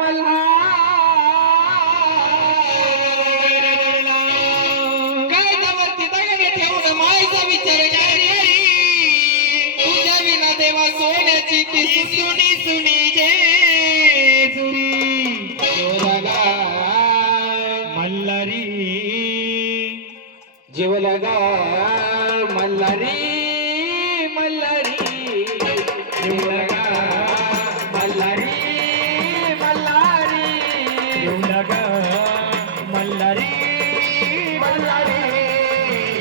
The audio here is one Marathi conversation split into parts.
मला. काय जवळती दगड ठेवून मायचा विचार तुझ्या विना देवा सोन्याची ती सुनी सुनी.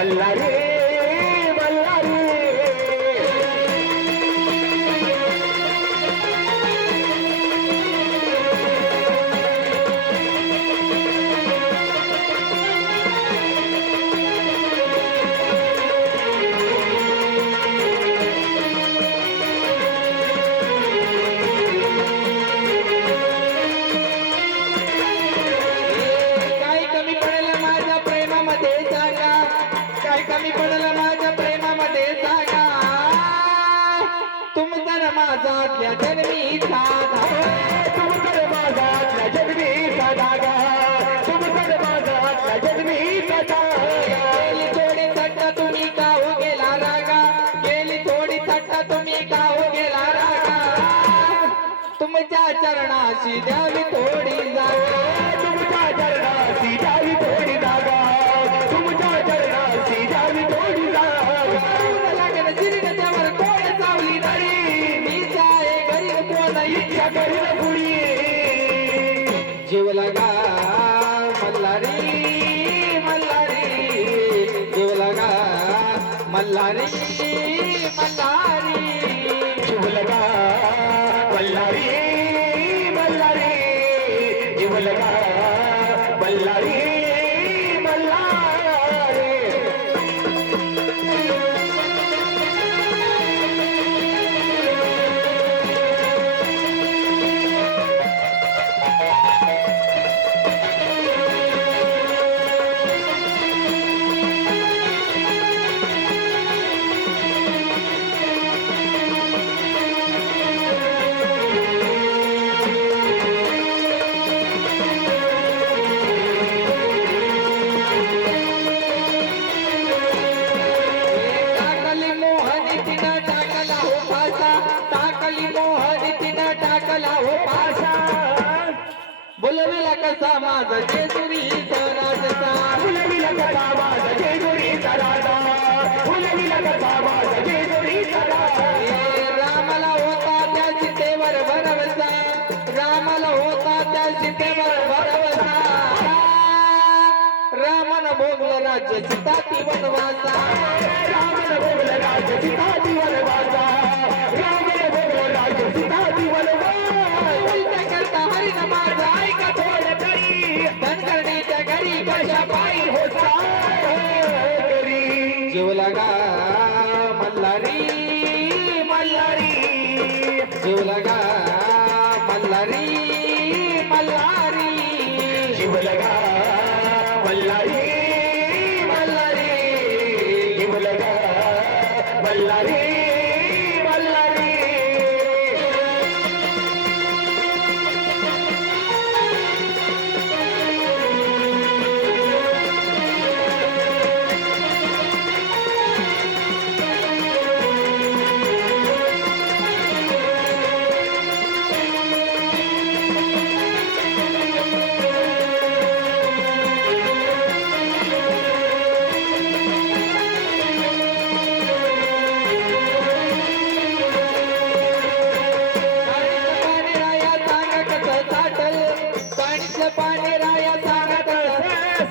सोन्याची कमी पडलं माझ्या प्रेमामध्ये जागा. तुमचा माझा त्या जन्मी साधा तुमचा माझा त्या जन्मी साधा तुमचा माझा त्या जन्मी गेली थोडी थट्टा तुम्ही का हो गेला रागा? गेली थोडी थट्टा तुम्ही का हो गेला रागा? तुमच्या चरणाशी द्यावी थोडी जेवला गा मोहनी तिनं टाकला हो पासा. बोलविला कसा माझ जेजुरी राजसा बोलविला कसा माझ जेजुरी राजा बोलविला कसा माझ जेजुरी रामाला होता त्या सीतेवर भरवसा. रामाला होता त्या सीतेवर भरवसा. रामन भोगल राज्य सीताती वनवासा रामन कशा पायी होता जीव लगा मल्हारी मल्हारी. जीव मल्हारी मल्हारी. जीव मल्हारी.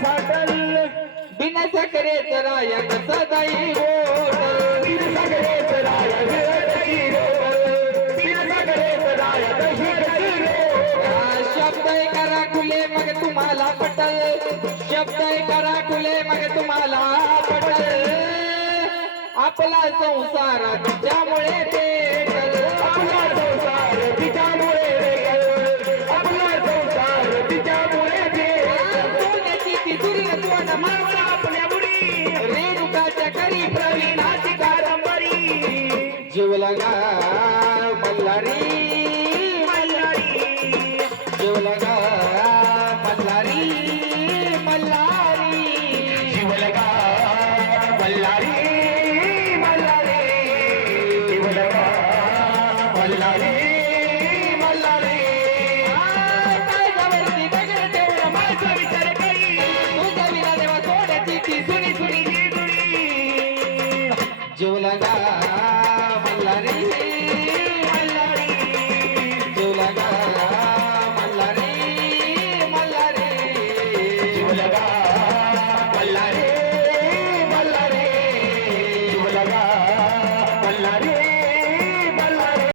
साठल बिना साखरेच राया कसं जाई गोड बिना साखरेच राया बिना साखरेच राया कशी शब्द करा खुले मग तुम्हाला पटल. शब्द करा खुले मग तुम्हाला पटल. आपला संसार त्यामुळे ते जीवलगा बल्लारी.